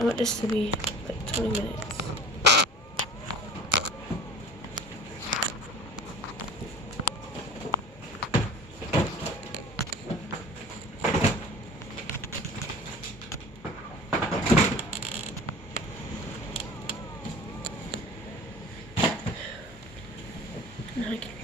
I want this to be like 20 minutes. Now I can